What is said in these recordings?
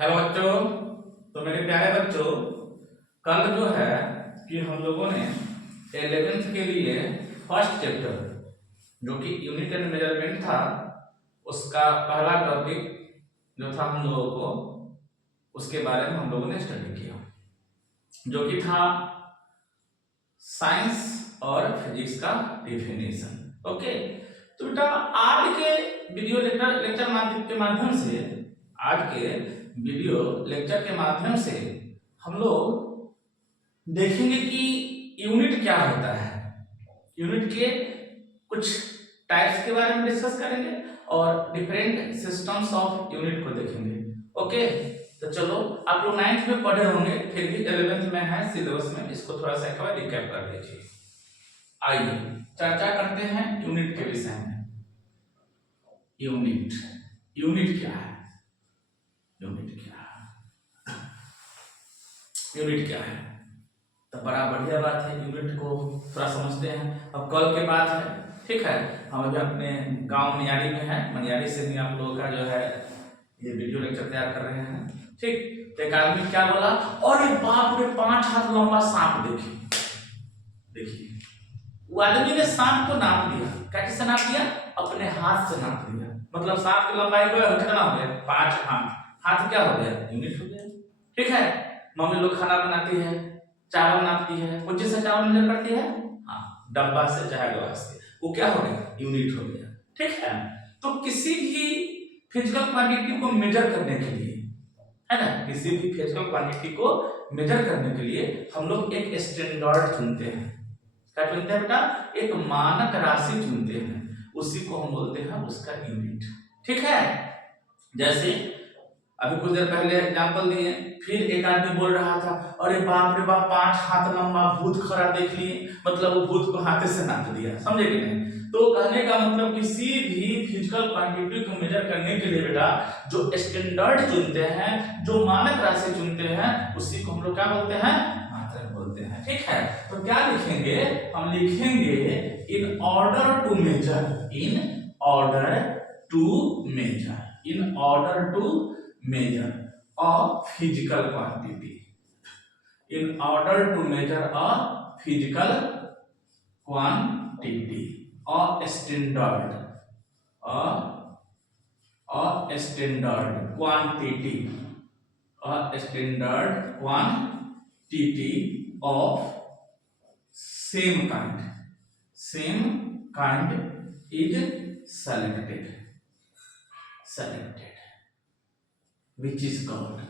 Hello बच्चों। तो मेरे प्यारे बच्चों, कल जो है कि हम लोगों ने 11th के लिए फर्स्ट चैप्टर जो कि यूनिट एंड मेजरमेंट था, उसका पहला टॉपिक जो था हम लोगों को उसके बारे में हम लोगों ने स्टडी किया, जो कि था साइंस और फिजिक्स का डिफिनेशन। ओके, तो बेटा आज के वीडियो लेक्चर के माध्यम से आज के वीडियो लेक्चर के माध्यम से हम लोग देखेंगे कि यूनिट क्या होता है, यूनिट के कुछ टाइप्स के बारे में डिस्कस करेंगे और डिफरेंट सिस्टम्स ऑफ यूनिट को देखेंगे। ओके, तो चलो आप लोग 9th में पढ़े होंगे, फिर भी 11th में है सिलेबस में, इसको थोड़ा सा एक बार रिकैप कर लीजिए। आइए चर्चा करते हैं यूनिट के विषय में। यूनिट क्या है? यूनिट क्या है? तो बड़ा बढ़िया बात है, यूनिट को थोड़ा समझते हैं। अब कल के बाद है, ठीक है, हम अभी अपने गांव मनियारी में है, मनियारी से भी आप लोगों का जो है ये वीडियो लेक्चर तैयार कर रहे हैं। ठीक, तो एक आदमी क्या बोला, अरे बाप रे 5 हाथ लंबा सांप देखिए वो आदमी ने सांप को नाप दिया। कैसे नाप दिया? अपने हाथ से नाप दिया। मतलब सांप की लंबाई कितना हो गया? 5 हाथ। हाथ क्या हो गया? यूनिट हो गया। ठीक है, मम्मी लोग खाना बनाती है, चावल नापती है, कुछ से चावल मेजर करती है, हाँ, डब्बा से चाहे ग्लास से, वो क्या हो गया? यूनिट हो गया। ठीक है, तो किसी भी फिजिकल क्वांटिटी को मेजर करने के लिए, है ना, किसी भी फिजिकल क्वांटिटी को मेजर करने के लिए हम लोग एक स्टैंडर्ड चुनते हैं। क्या चुनते हैं बेटा? एक मानक राशि चुनते हैं, उसी को हम बोलते हैं उसका यूनिट। ठीक है, जैसे अभी कुछ देर पहले एग्जांपल दिए, फिर एक आदमी बोल रहा था, अरे बाप रे बाप 5 हाथ लंबा भूत खड़ा देख लिए, मतलब वो भूत को हाथे से नाप दिया। समझे कि नहीं? तो कहने का मतलब किसी भी फिजिकल क्वांटिटी को मेजर करने के लिए बेटा जो स्टैंडर्ड चुनते हैं, जो मानक राशि चुनते हैं, उसी को हम लोग क्या बोलते हैं? मात्रक बोलते हैं। ठीक है, तो क्या लिखेंगे? हम लिखेंगे in order to measure a physical quantity, in order to measure a physical quantity, a standard quantity of same kind is selected, which is called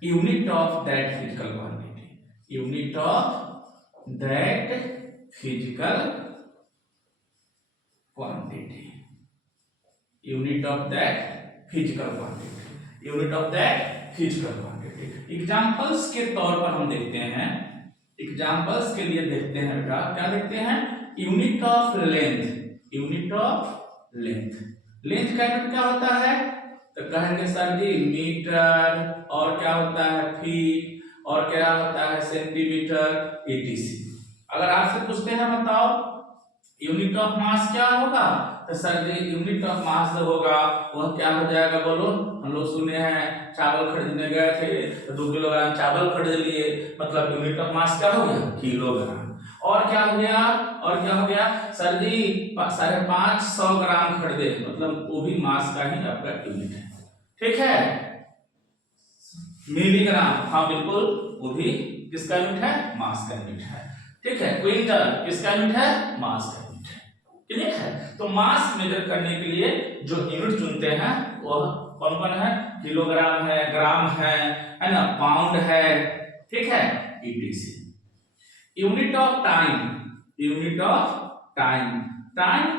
unit of that physical quantity, unit of that physical quantity, unit of that physical quantity, unit of that physical quantity। Examples के तौर पर हम देखते हैं, examples के लिए देखते हैं बेटा, क्या देखते हैं? Unit of length, unit of length. Length का यूनिट क्या होता है? तो कहेंगे सर जी मीटर, और क्या होता है? फीट, और क्या होता है? Centimetre, etc। अगर आपसे पूछते हैं बताओ यूनिट ऑफ मास क्या होगा, तो sir ji unit of mass जो होगा वह क्या हो जाएगा? बोलो। हम लोग सुने हैं चावल खरीदने गए थे तो 2 किलोग्राम चावल खरीद लिए, मतलब यूनिट ऑफ मास क्या हो गया? किलोग्राम। और क्या हो गया? सर जी 550 ग्राम खरीदे, मतलब वो भी मास का ही आपका यूनिट है। ठीक है, मिलीग्राम, हाँ बिल्कुल, वो भी किसका यूनिट है? मास का यूनिट है। ठीक है, क्विंटल किसका यूनिट है? मास का यूनिट है। क्लियर है? तो मास मेजर करने के लिए जो यूनिट चुनते हैं वह कौन है? किलोग्राम है, ग्राम है ना, पाउंड है। ठीक है, etc। यूनिट ऑफ टाइम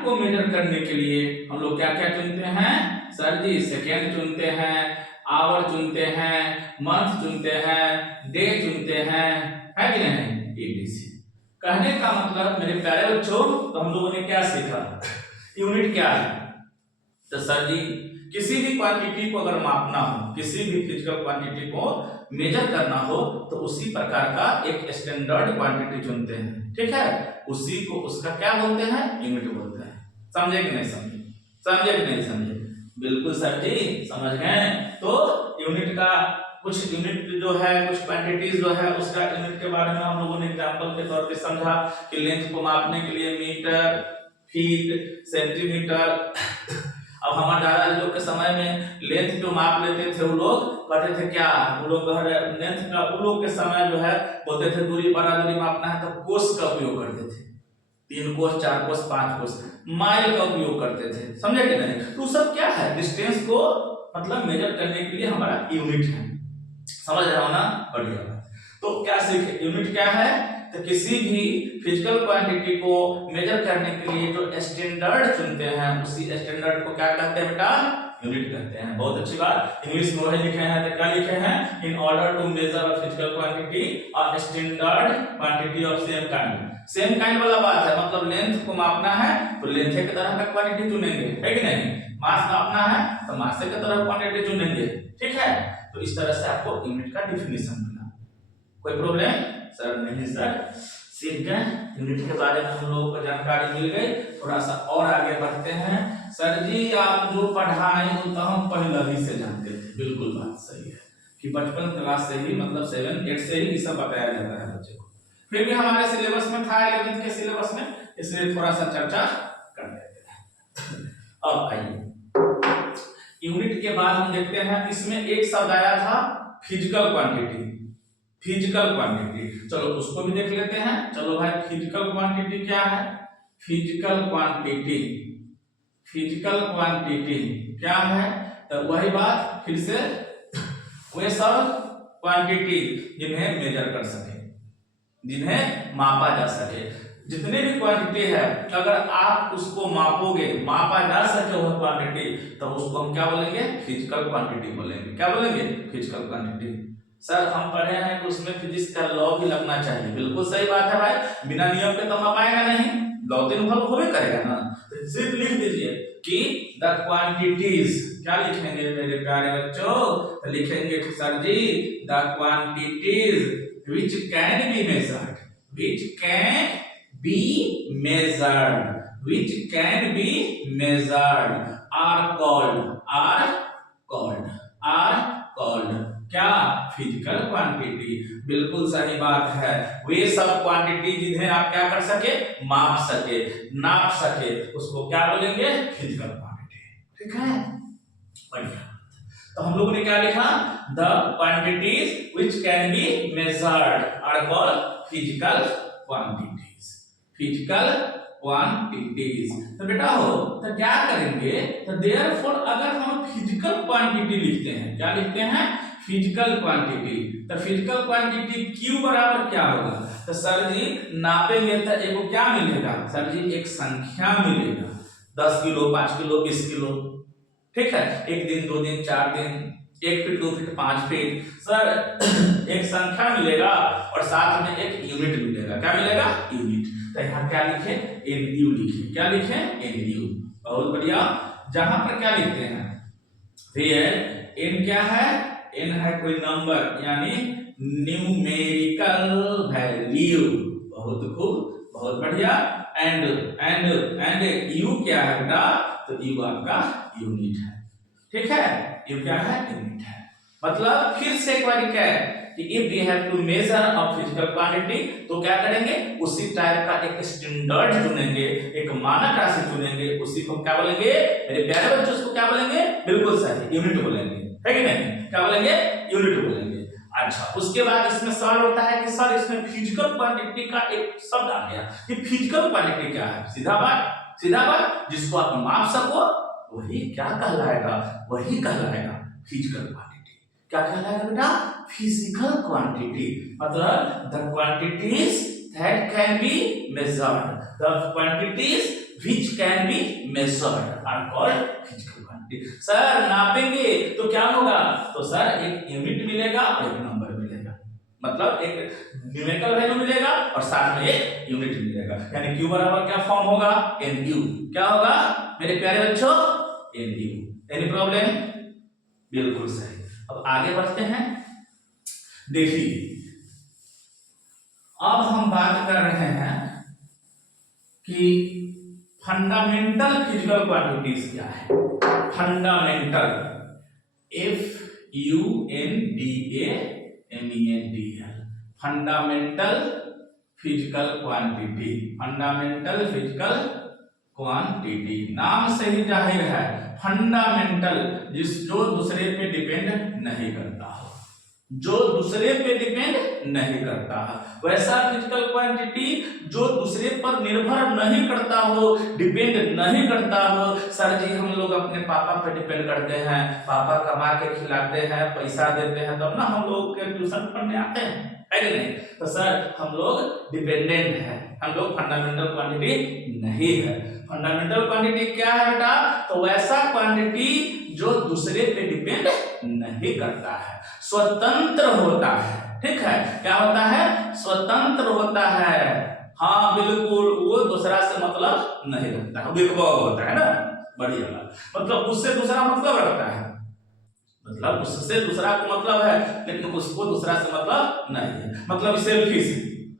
को मेजर करने के लिए हम लोग क्या क्या चुनते हैं? सर जी सेकेंड चुनते हैं, आवर चुनते हैं, मंथ चुनते हैं, डे चुनते हैं, है कि नहीं? etc। कहने का मतलब मेरे प्यारे बच्चों, तो हम लोगों ने क्या सीखा? यूनिट क्या है? तो सर जी किसी भी क्वांटिटी को अगर मापना हो, किसी भी फिजिकल क्वांटिटी को मेजर करना हो, तो उसी प्रकार का एक स्टैंडर्ड क्वांटिटी चुनते हैं। ठीक है, उसी को उसका क्या बोलते हैं? यूनिट बोलते हैं। समझे कि नहीं समझे? समझे कि नहीं समझे? बिल्कुल सर जी, समझ गए। तो यूनिट का कुछ यूनिट जो है, कुछ क्वांटिटीज जो है, उसका यूनिट के बारे में हम लोगों ने एग्जांपल के तौर पे समझा कि लेंथ को मापने के लिए मीटर, फीट, सेंटीमीटर। अब हमारे दादा लोग के समय में लेंथ जो माप लेते थे वो लोग कहते थे क्या, वो लोग लेंथ का वो लोग के समय जो है बोलते थे दूरी, बड़ा दूरी मापना है तो कोस का उपयोग करते थे, 3 कोस, 4 कोस, 5 कोस, माइल का उपयोग करते थे। समझे कि नहीं? तो सब क्या है, डिस्टेंस को मतलब मेजर करने के लिए हमारा यूनिट है। समझ रहे हो ना? बढ़िया। तो क्या सीखे, यूनिट क्या है? तो किसी भी फिजिकल क्वांटिटी को मेजर करने के लिए जो स्टैंडर्ड चुनते हैं, उसी स्टैंडर्ड को क्या कहते हैं बेटा? यूनिट कहते हैं। बहुत अच्छी बात। इंग्लिश में वही लिखे हैं, तो क्या लिखे हैं? In order to measure a physical quantity और standard quantity of same kind. Same kind वाला बात है, मतलब लेंथ को मापना है तो लेंथ के तरह का क्वांटिटी चुनेंगे, है कि नहीं? मास मापना है तो मास के तरह क्वांटिटी चुनेंगे, ठीक है? तो इस तरह से आपको यूनिट का डिफिनेशन मिला। कोई प्रॉब्लम? सर नहीं सर, सीख गए। यूनिट के बारे में हम लोगों को जानकारी मिल गई। थोड़ा सा और आगे बढ़ते हैं। सर जी आप जो पढ़ाए वो तो हम पहले ही से जानते थे। बिल्कुल बात सही है कि बचपन क्लास से ही, मतलब 7, 8 से ही ये सब बताया जाता है बच्चे को। फिर भी हमारे सिलेबस में था 11th के सिलेबस में, इसलिए थोड़ा सा चर्चा कर लेते हैं। अब आइए यूनिट के बाद हम देखते हैं, इसमें एक शब्द आया था फिजिकल क्वांटिटी। फिजिकल क्वांटिटी, चलो उसको भी देख लेते हैं। चलो भाई, फिजिकल क्वांटिटी क्या है? फिजिकल क्वांटिटी, फिजिकल क्वांटिटी क्या है? तो वही बात फिर से, वे सब क्वांटिटी जिन्हें मेजर कर सके, जिन्हें मापा जा सके। जितने भी क्वांटिटी है अगर आप उसको मापोगे, मापा जा सके वह क्वांटिटी, तो उसको हम क्या बोलेंगे? फिजिकल क्वांटिटी बोलेंगे। क्या बोलेंगे? Physical quantity. सर हम पढ़े हैं कि उसमें फिजिक्स का लॉ भी लगना चाहिए। बिल्कुल सही बात है भाई, बिना नियम के तो मापाएगा नहीं, लॉ तो इन्वॉल्व होबे करेगा ना। तो सिर्फ लिख दीजिए कि द क्वांटिटीज, क्या लिखेंगे मेरे प्यारे बच्चों? तो लिखेंगे कि sir ji the quantities which can be measured, which can be measured, which can be measured are called क्या? Physical quantity. बिल्कुल सही बात है। वे सब क्वांटिटी जिन्हें आप क्या कर सके? माप सके, नाप सके, उसको क्या बोलेंगे? Physical quantity. ठीक है, बढ़िया। तो हम लोगों ने क्या लिखा? The quantities which can be measured are called physical quantities. Physical quantities. तो बेटा हो तो क्या करेंगे? तो देयरफॉर अगर हम फिजिकल क्वांटिटी लिखते हैं, क्या लिखते हैं? Physical quantity. तो फिजिकल क्वांटिटी Q बराबर क्या होगा? तो सर जी नापेंगे तो एक क्या मिलेगा? सर जी एक संख्या मिलेगा, 10 किलो, 5 किलो, 20 किलो, ठीक है? 1 दिन, 2 दिन, 4 दिन, 1 फीट, 2 फीट, 5 फीट, सर एक संख्या मिलेगा और साथ में एक यूनिट मिलेगा। क्या मिलेगा? यूनिट। तो यहाँ क्या लिखे? NU लिखे। क्या लिखे? NU। बहुत बढ़िया। जहां पर क्या लिखते हैं? फिर N क्या है? N है कोई नंबर, यानी न्यूमेरिकल वैल्यू। बहुत खूब, बहुत बढ़िया। एंड U क्या है बेटा? तो U आपका यूनिट है, ठीक है? U क्या है? यूनिट है। मतलब फिर से एक बार क्या है कि if we have to measure a physical quantity, तो क्या करेंगे? उसी टाइप का एक स्टैंडर्ड चुनेंगे, एक मानक राशि चुनेंगे, उसी को क्या बोलेंगे मेरे प्यारे बच्चों? उसको क्या बोलेंगे? बिल्कुल सही, यूनिट बोलेंगे, है कि नहीं? क्या बोलेंगे? यूनिट बोलेंगे। अच्छा, उसके बाद इसमें सवाल होता है कि सर इसमें फिजिकल क्वांटिटी का एक शब्द आ गया कि फिजिकल क्वांटिटी क्या है? सीधा बात, जिसको आप माप सको वही क्या कहलाएगा? वही कहलाएगा फिजिकल क्वांटिटी। क्या कहलाएगा बेटा? Physical quantity. मतलब the quantities that can be measured, the quantities which can be measured are called physical quantity. Sir नापेंगे तो क्या होगा? तो सर एक यूनिट मिलेगा और एक नंबर मिलेगा, मतलब एक न्यूमेरिकल वैल्यू मिलेगा और साथ में एक यूनिट मिलेगा। यानी Q बराबर क्या फॉर्म होगा? NU। क्या होगा मेरे प्यारे बच्चों? NU। Any problem? बिल्कुल सही। अब आगे बढ़ते हैं। देखिए अब हम बात कर रहे हैं कि फंडामेंटल फिजिकल क्वांटिटीज क्या है? Fundamental, FUNDAMENTL, fundamental physical quantity. Fundamental physical quantity नाम से ही जाहिर है, फंडामेंटल जो दूसरे पे डिपेंड नहीं करता हो, जो दूसरे पे डिपेंड नहीं करता है, वैसा फिजिकल क्वांटिटी जो दूसरे पर निर्भर नहीं करता हो, डिपेंड नहीं करता हो। सर जी हम लोग अपने पापा पे डिपेंड करते हैं, पापा कमा के खिलाते हैं, पैसा देते हैं, तब ना हम लोग के ट्यूशन पढ़ने आते हैं, है कि नहीं? तो सर हम लोग डिपेंडेंट है, हम लोग फंडामेंटल क्वांटिटी नहीं है। फंडामेंटल क्वांटिटी क्या है बेटा? तो वैसा क्वांटिटी जो दूसरे पे डिपेंड नहीं करता है, स्वतंत्र होता है। ठीक है, क्या होता है? स्वतंत्र होता है। हाँ बिल्कुल, वो दूसरा से मतलब नहीं रखता है, बेखौफ होता है ना, बढ़िया बात। मतलब उससे दूसरा मतलब रखता है, मतलब उससे दूसरा को मतलब है, लेकिन उसको दूसरा से मतलब नहीं है, मतलब सेल्फिश।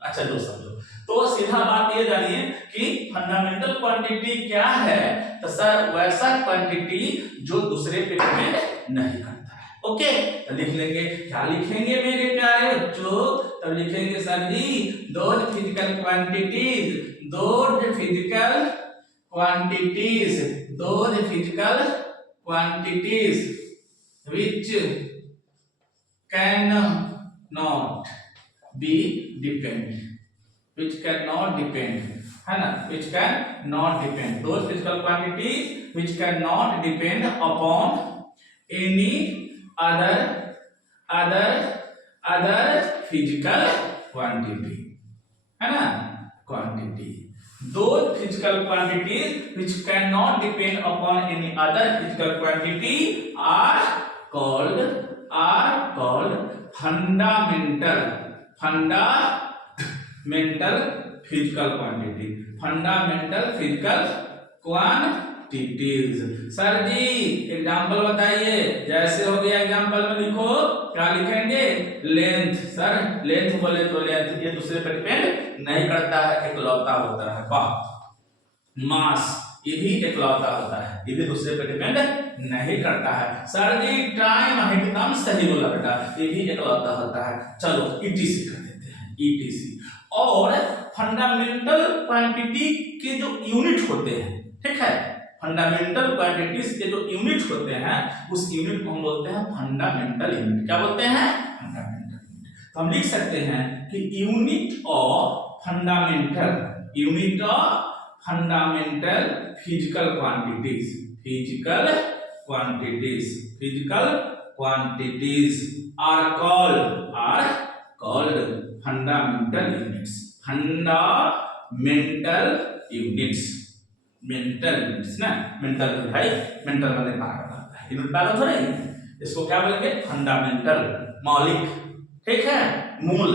अच्छा जो समझो, तो सीधा बात ये जानिए कि फंडामेंटल क्वांटिटी क्या है? तो सर वैसा क्वांटिटी जो दूसरे पे डिपेंड नहीं करता है। ओके, तो लिख लेंगे, क्या लिखेंगे मेरे प्यारे बच्चों? तो लिखेंगे sir ji those physical quantities, those physical quantities, those physical quantities which cannot be depend, which cannot depend, है ना, which cannot depend, those physical quantities which cannot depend upon any other physical quantity, है ना, quantity, those physical quantities which cannot depend upon any other physical quantity are called fundamental physical quantity, fundamental physical quantities। Sir ji example बताइए, जैसे हो गया example में लिखो, क्या लिखेंगे? लेंथ। सर लेंथ बोले तो लेंथ ये दूसरे पर डिपेंड नहीं करता है, एकलौता होता है। वाह। मास ये भी एकलौता होता है, ये भी दूसरे पर डिपेंड नहीं करता है। सर जी टाइम एकदम सही बोला बेटा, ये भी एकलौता होता है। चलो ईटीसी कर देते हैं, ईटीसी। और फंडामेंटल क्वांटिटी के जो यूनिट होते हैं, ठीक है, फंडामेंटल क्वांटिटीज के जो यूनिट होते हैं, उस यूनिट को हम बोलते हैं फंडामेंटल यूनिट। क्या बोलते हैं? Fundamental unit. तो हम लिख सकते हैं कि unit of fundamental physical quantities are called fundamental units. Fundamental units, mental units ना, मेंटल भाई, मेंटल वाले पागल आता है, यूनिट पागल हो रही है, इसको क्या बोलेंगे? फंडामेंटल, मौलिक, ठीक है, मूल,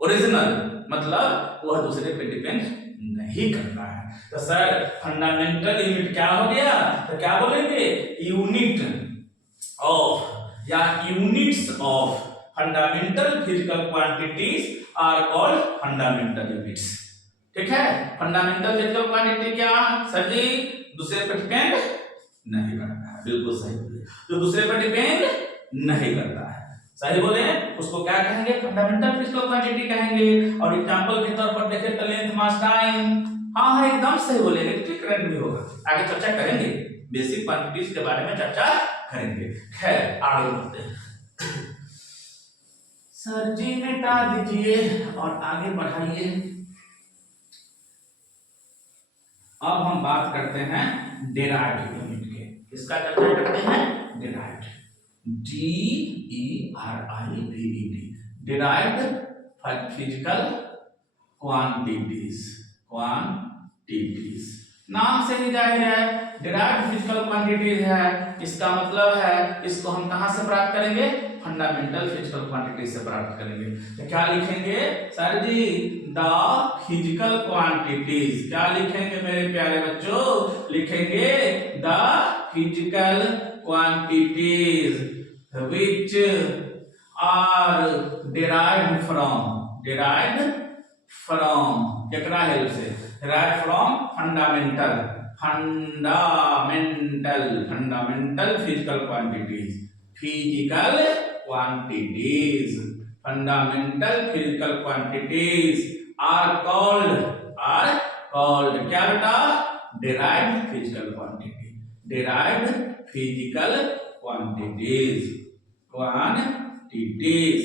ओरिजिनल, मतलब वह दूसरे पे डिपेंड नहीं करता है। तो सर फंडामेंटल यूनिट क्या हो गया? तो क्या बोलेंगे? यूनिट ऑफ या units of fundamental physical quantities are called fundamental units. ठीक है, फंडामेंटल फिजिकल क्वांटिटी क्या? सर जी दूसरे पर डिपेंड नहीं करता है, बिल्कुल सही बोले, जो दूसरे पर डिपेंड नहीं करता है, सही बोले, उसको क्या कहेंगे? फंडामेंटल फिजिकल क्वांटिटी कहेंगे। और एग्जांपल के तौर पर देखें तो लेंथ, मास, टाइम। हाँ एकदम सही बोले, इलेक्ट्रिक करंट भी होगा, आगे चर्चा करेंगे, बेसिक क्वांटिटीज के बारे में चर्चा करेंगे। खैर आगे बढ़ते हैं। सर जी मिटा दीजिए और आगे बढ़ाइए। अब हम बात करते हैं डेराइव्ड यूनिट के, इसका चर्चा करते हैं derived, DERIVED, derived physical quantities. नाम से ही जाहिर है डेराइव्ड फिजिकल क्वांटिटीज है, इसका मतलब है इसको हम कहां से प्राप्त करेंगे? फंडामेंटल फिजिकल क्वांटिटी से प्राप्त करेंगे। तो क्या लिखेंगे sir ji? The physical quantities. क्या लिखेंगे मेरे प्यारे बच्चों? लिखेंगे the physical quantities which are derived from केकरा हेल्प से? Derive from fundamental physical quantities, fundamental physical quantities are called क्या बेटा, डिराइव्ड फिजिकल क्वांटिटीज।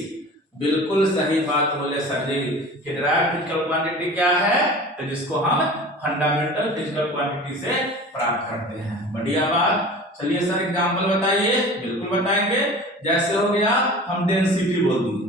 बिल्कुल सही बात बोले सर जी कि डिराइव्ड फिजिकल क्वांटिटी क्या है, तो जिसको हम फंडामेंटल फिजिकल क्वांटिटी से प्राप्त करते हैं। बढ़िया बात। चलिए सर एग्जांपल बताइए। बिल्कुल बताएंगे। जैसे हो गया हम डेंसिटी बोल दिए,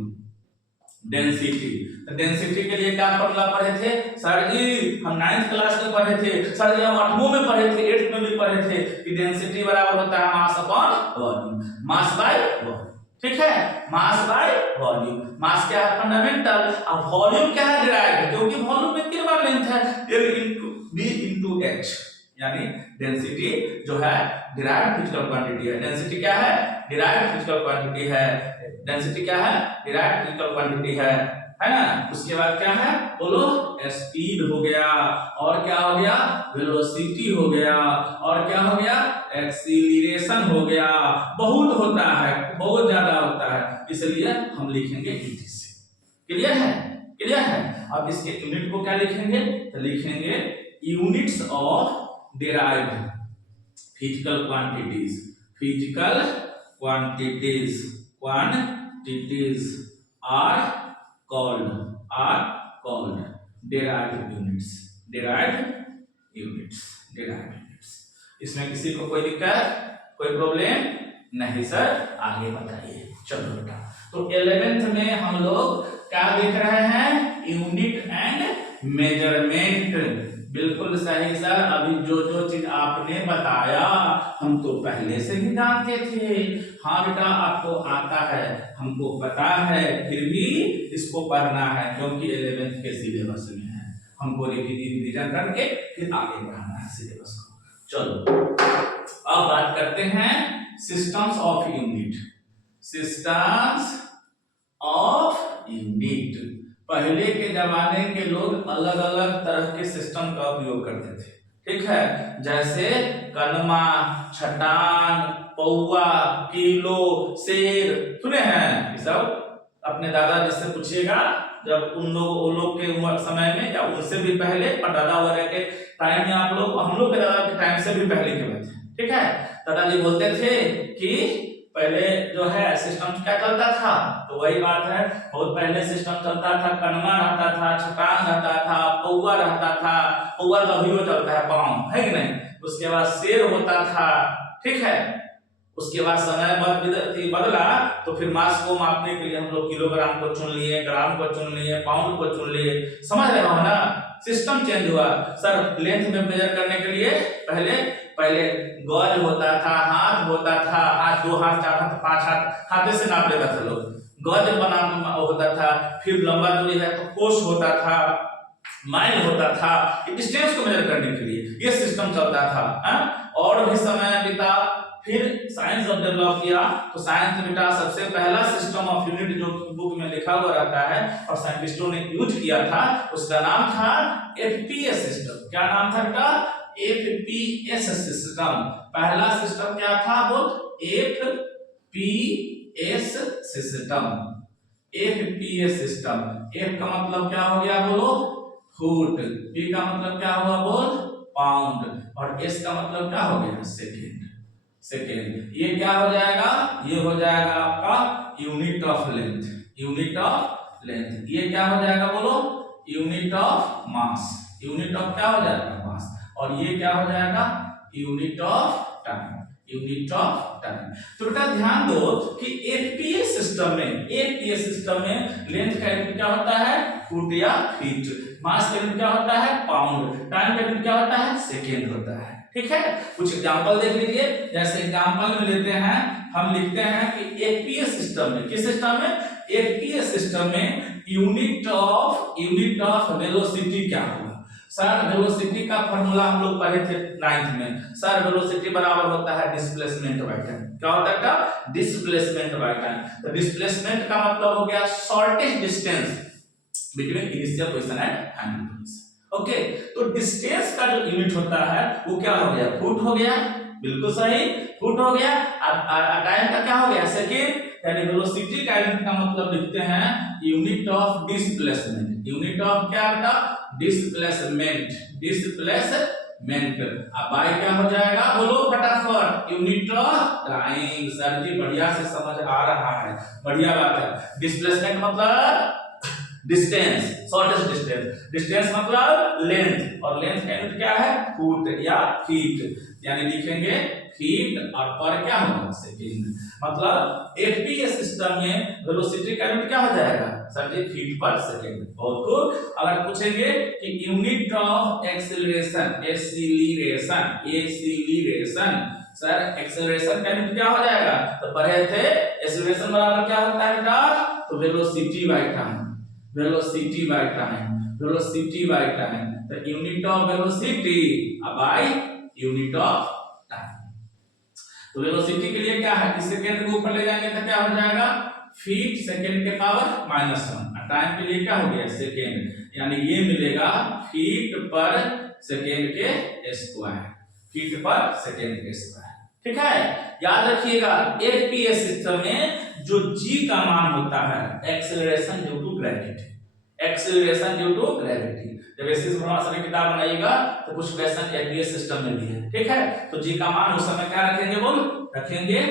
डेंसिटी के लिए क्या फॉर्मूला पढ़े थे सर जी, हम 9th क्लास में पढ़े थे सर जी, हम 8वीं में पढ़े थे, 8th में भी पढ़े थे कि डेंसिटी बराबर होता है mass upon volume, mass by volume. ठीक है, मास बाय वॉल्यूम। मास क्या है फंडामेंटल, और वॉल्यूम क्या है डिराइव्ड, क्योंकि वॉल्यूम में कितना लेंथ है L into V into H, यानी डेंसिटी जो है डिराइव्ड फिजिकल क्वांटिटी है। डेंसिटी क्या है, डिराइव्ड फिजिकल क्वांटिटी है। डेंसिटी क्या है, डिराइव्ड फिजिकल क्वांटिटी है ना। उसके बाद क्या है बोलो, स्पीड हो गया, और क्या हो गया, वेलोसिटी हो गया, और क्या हो गया, एक्सीलरेशन हो गया। बहुत होता है, बहुत ज्यादा होता है, इसलिए हम लिखेंगे ET से। क्लियर है? अब इसके यूनिट को क्या लिखेंगे, तो लिखेंगे units of derived physical quantities are called derived units। इसमें किसी को कोई दिक्कत, कोई प्रॉब्लम नहीं सर? आगे बताइए। चलो बेटा, तो 11th में हम लोग क्या देख रहे हैं, यूनिट एंड मेजरमेंट। बिल्कुल सही सर। अभी जो चीज आपने बताया हम तो पहले से ही जानते थे। हाँ बेटा, आपको आता है, हमको पता है, फिर भी इसको पढ़ना है क्योंकि 11th के सिलेबस में है। हमको रिवीजन करके फिर आगे बढ़ाना है सिलेबस को। चलो अब बात करते हैं सिस्टम्स ऑफ यूनिट। पहले के जमाने के लोग अलग अलग तरह के सिस्टम का उपयोग करते थे। ठीक है, जैसे कनमा, छटान, पौवा, किलो, शेर, सुने हैं ये सब? अपने दादाजी से पूछिएगा, जब वो लोग के उम्र समय में या उनसे भी पहले, पर दादा वगैरह के टाइम में आप लोग, हम लोग के दादा के टाइम से भी पहले के बात है। ठीक है, दादाजी बोलते थे कि पहले जो है सिस्टम क्या चलता था, तो वही बात है, बहुत पहले सिस्टम चलता था, कनमा रहता था, छटान रहता था, पौवा रहता था। पौवा तो अभी वो चलता है, पाँव, है कि नहीं? उसके बाद शेर होता था। ठीक है, उसके बाद समय बदला तो फिर मास को मापने के लिए हम लोग किलोग्राम को चुन लिए, ग्राम को चुन लिए, पाउंड को चुन लिए। समझ रहे हो ना? सिस्टम चेंज हुआ सर। लेंथ में मेजर करने के लिए पहले गज होता था, हाथ होता था, हाथ 2 हाथ 4 हाथ 5 हाथ, हाथे से नाप लेता था लोग। गज बना होता था, फिर लंबा दूरी है तो कोस होता था, माइल होता था, डिस्टेंस को मेजर करने के लिए ये सिस्टम चलता था। और भी समय बीता, फिर साइंस जब डेवलप किया तो साइंस में बेटा सबसे पहला सिस्टम ऑफ यूनिट जो बुक में लिखा हुआ रहता है और साइंटिस्टों ने यूज किया था, उसका नाम था FPS सिस्टम। क्या नाम था बेटा? FPS system. पहला सिस्टम क्या था बोल? FPS system. F का मतलब क्या हो गया बोलो? फुट। P का मतलब क्या हुआ बोल? पाउंड। और S का मतलब क्या हो गया? सेकेंड। ये क्या हो जाएगा? ये हो जाएगा आपका यूनिट ऑफ लेंथ। ये क्या हो जाएगा बोलो? Unit of mass. Unit of क्या हो जाएगा? मास। और ये क्या हो जाएगा? Unit of time. तो बेटा ध्यान दो कि FPS सिस्टम में लेंथ का यूनिट क्या होता है? फुट या फीट। मास का यूनिट क्या होता है? पाउंड। टाइम का यूनिट क्या होता है? सेकेंड होता है। ठीक है, कुछ एग्जांपल देख लीजिए। जैसे एग्जांपल में लेते हैं, हम लिखते हैं कि FPS सिस्टम में, किस सिस्टम में? FPS सिस्टम में यूनिट ऑफ वेलोसिटी क्या होगा? सर वेलोसिटी का फॉर्मूला हम लोग पढ़े थे 9th में। सर वेलोसिटी बराबर होता है डिस्प्लेसमेंट बाय टाइम। क्या होता है? Displacement bye time. तो डिस्प्लेसमेंट का मतलब हो गया shortest distance between initial position and final position. Okay, तो डिस्टेंस का जो यूनिट होता है वो क्या हो गया, फुट हो गया, बिल्कुल सही, फुट हो गया। अब टाइम का क्या हो गया, सेकेंड। यानी वेलोसिटी का यूनिट का मतलब लिखते हैं unit of displacement. Unit of क्या होता, डिस्प्लेसमेंट, डिस्प्लेसमेंट। अब बाय क्या हो जाएगा, बोलो फटाफट, यूनिट ऑफ टाइम। सर जी बढ़िया से समझ आ रहा है, बढ़िया बात है। डिस्प्लेसमेंट मतलब डिस्टेंस, शॉर्टेस्ट डिस्टेंस, डिस्टेंस मतलब लेंथ, और लेंथ का यूनिट क्या है, फुट या फीट। यानी लिखेंगे फीट और पर क्या होगा, सेकंड। मतलब एफपीएस सिस्टम में वेलोसिटी का यूनिट क्या हो जाएगा, सर जी फीट पर सेकंड। बहुत खूब। अगर पूछेंगे कि unit of acceleration, acceleration, acceleration, sir acceleration का यूनिट क्या हो जाएगा, तो पढ़े थे एक्सेलरेशन बराबर क्या होता है बेटा, तो velocity by time, velocity by time, velocity by time. तो unit of velocity by unit of time. तो वेलोसिटी के लिए क्या है कि सेकंड को ऊपर ले जाएंगे तो क्या हो जाएगा, फीट सेकंड के पावर -1। टाइम के लिए क्या हो गया, सेकंड, यानी ये मिलेगा फीट पर सेकंड के स्क्वायर, फीट पर सेकंड के स्क्वायर। ठीक है, याद रखिएगा एफपीएस सिस्टम में जो जी का मान होता है, acceleration due to gravity, acceleration due to gravity. जब ऐसी सभी किताब बनाइएगा तो कुछ क्वेश्चन एफपीएस सिस्टम में भी है। ठीक है, तो जी का मान उस समय क्या रखेंगे, बोल रखेंगे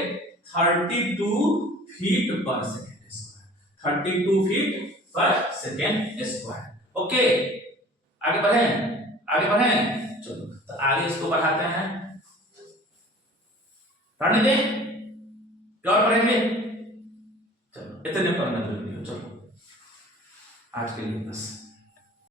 32 फीट पर सेकंड स्क्वायर, 32 फीट पर सेकंड स्क्वायर। ओके, आगे बढ़े, आगे बढ़े, चलो तो आगे इसको बढ़ाते हैं, पढ़ने दे, क्या पढ़ेंगे, चलो इतने पढ़ना जरूरी हो, चलो आज के लिए बस।